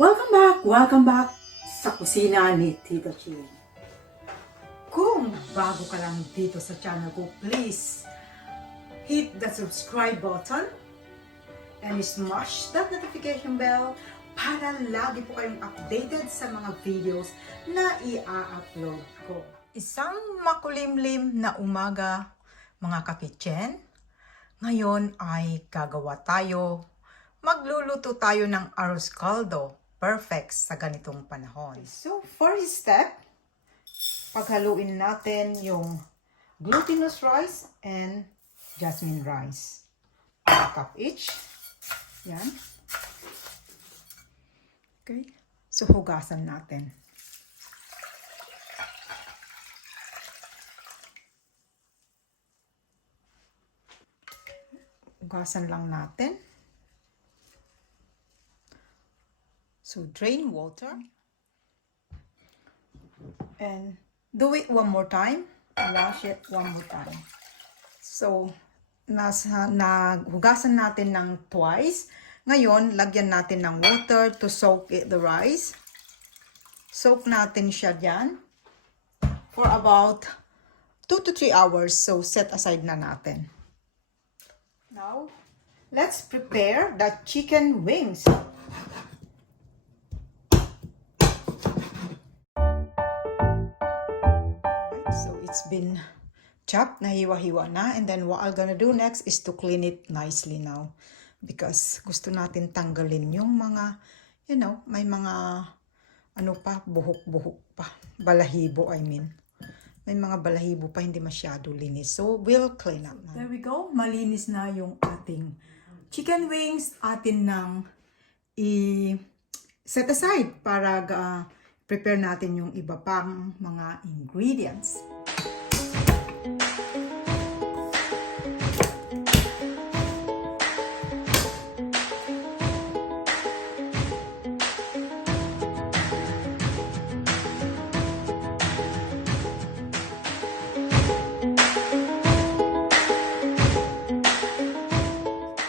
Welcome back sa kusina ni Tito Chin. Kung bago ka lang dito sa channel ko, please hit the subscribe button and smash that notification bell para lagi po kayong updated sa mga videos na i-upload ko. Isang makulimlim na umaga, mga kakitchen. Ngayon ay magluluto tayo ng arroz caldo. Perfect sa ganitong panahon. So, first step, paghaluin natin yung glutinous rice and jasmine rice. 1 cup each. Yan. Okay. So, hugasan natin. Hugasan lang natin. So, drain water. And do it one more time. Wash it one more time. So, hugasan natin ng twice. Ngayon, lagyan natin ng water to soak the rice. Soak natin siya dyan for about 2 to 3 hours. So, set aside na natin. Now, let's prepare the chicken wings. So, it's been chopped, nahiwa-hiwa na. And then, what I'm gonna do next is to clean it nicely now. Because gusto natin tanggalin yung mga, may mga, buhok-buhok pa. Balahibo, I mean. May mga balahibo pa, hindi masyado linis. So, we'll clean up now. There we go. Malinis na yung ating chicken wings. Atin nang i-set aside para prepare natin yung iba pang mga ingredients.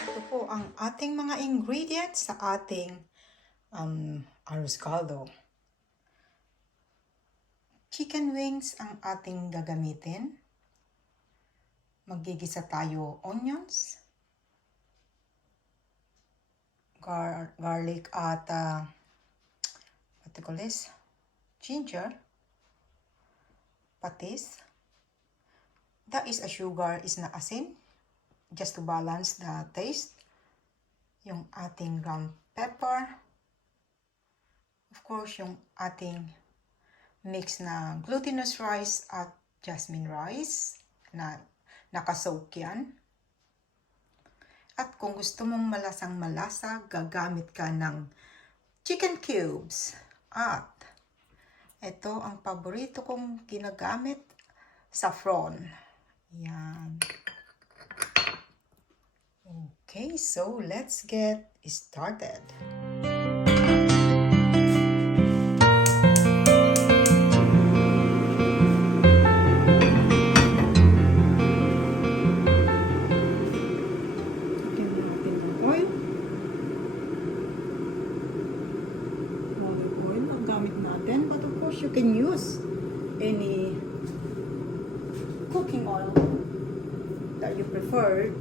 Ito po ang ating mga ingredients sa ating arroz caldo. Chicken wings ang ating gagamitin. Magigisa tayo onions, garlic at ginger, patis. That is a sugar, is na asin, just to balance the taste. Yung ating ground pepper. Of course, yung ating mix na glutinous rice at jasmine rice na nakasoak yan. At kung gusto mong malasang malasa, gagamit ka ng chicken cubes. At ito ang paborito kong ginagamit, saffron. Yan. Okay, so let's get started. But of course, you can use any cooking oil that you prefer.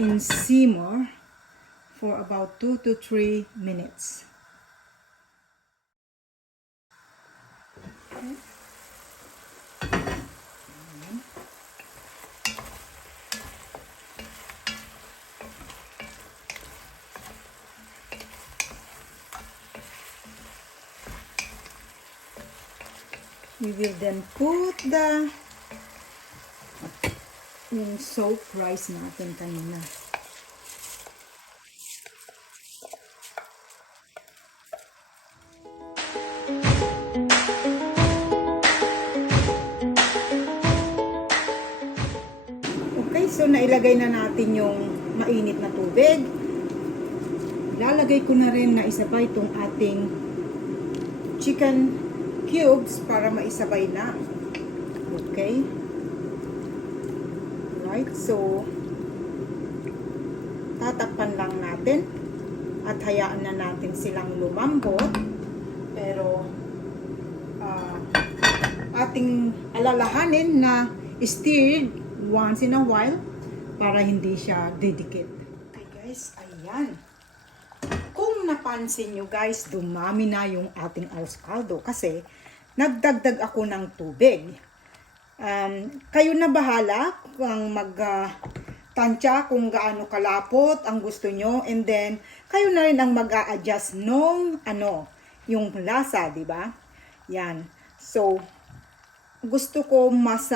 in simmer for about 2 to 3 minutes. Okay. We will then put yung soaked rice natin kanina. Okay, so nailagay na natin yung mainit na tubig. Lalagay ko na rin na isabay itong ating chicken cubes para maisabay na. Okay? Right, so tatakpan lang natin at hayaan na natin silang lumambot, pero ating alalahanin na stirred once in a while para hindi siya didikit. Okay guys, ayan. Kung napansin nyo guys, dumami na yung ating arroz caldo kasi nagdagdag ako ng tubig. Kayo na bahala kung tansya kung gaano kalapot ang gusto nyo, and then kayo na rin ang mag-a-adjust nung yung lasa, di ba? Yan. So gusto ko mas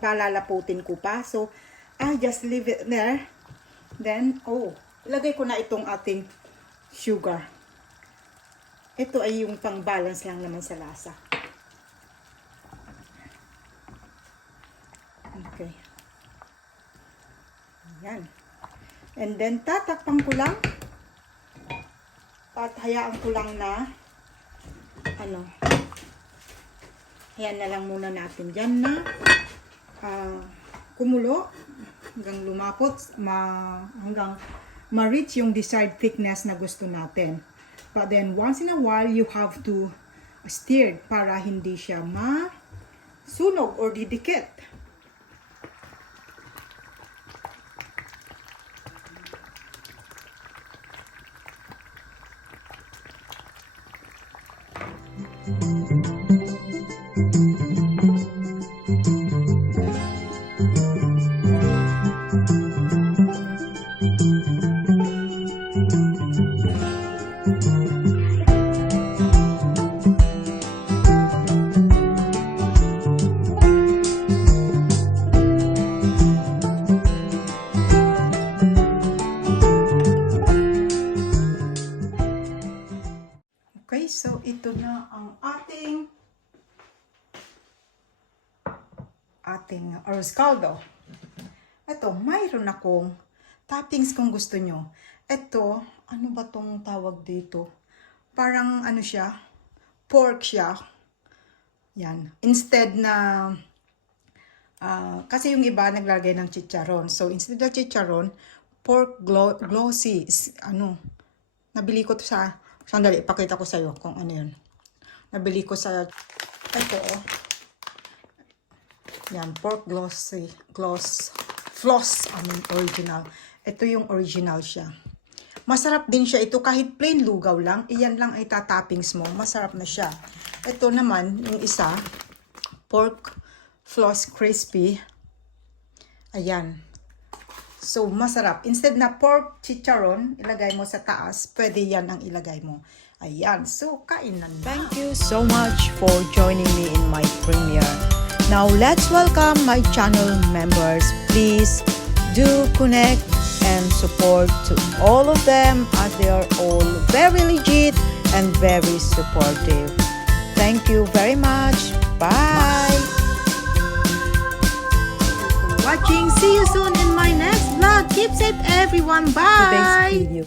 palalaputin ko pa. So I just leave it there. Then ilagay ko na itong ating sugar. Ito ay yung pang-balance lang naman sa lasa. Okay. Ayan. And then, tatakpan ko lang. At hayaan ko lang na, hayaan na lang muna natin dyan na kumulo hanggang lumapot, hanggang ma-reach yung desired thickness na gusto natin. But then, once in a while, you have to stir para hindi siya masunog or didikit. Okay, so ito na ang ating arroz caldo. Ito, mayroon akong toppings kung gusto nyo. Ito, ano ba tong tawag dito? Parang siya, pork siya. Yan. Instead na, kasi yung iba naglalagay ng chicharon. So, instead of chicharon, pork glossy, nabili ko to sandali, ipakita ko sa'yo kung ano yun. Nabili ko sa, ito yan, pork floss, original. Ito yung original siya. Masarap din siya ito kahit plain lugaw lang. Iyan lang ay tatoppings mo. Masarap na siya. Ito naman, yung isa, pork floss crispy. Ayan. So, masarap. Instead na pork chicharon, ilagay mo sa taas, pwede yan ang ilagay mo. Ayan. So, kainan na. Thank you so much for joining me in my premiere. Now, let's welcome my channel members. Please do connect and support to all of them as they are all very legit and very supportive. Thank you very much. Bye. Watching. See you soon in my next vlog. Keep safe, everyone. Bye. Today's video.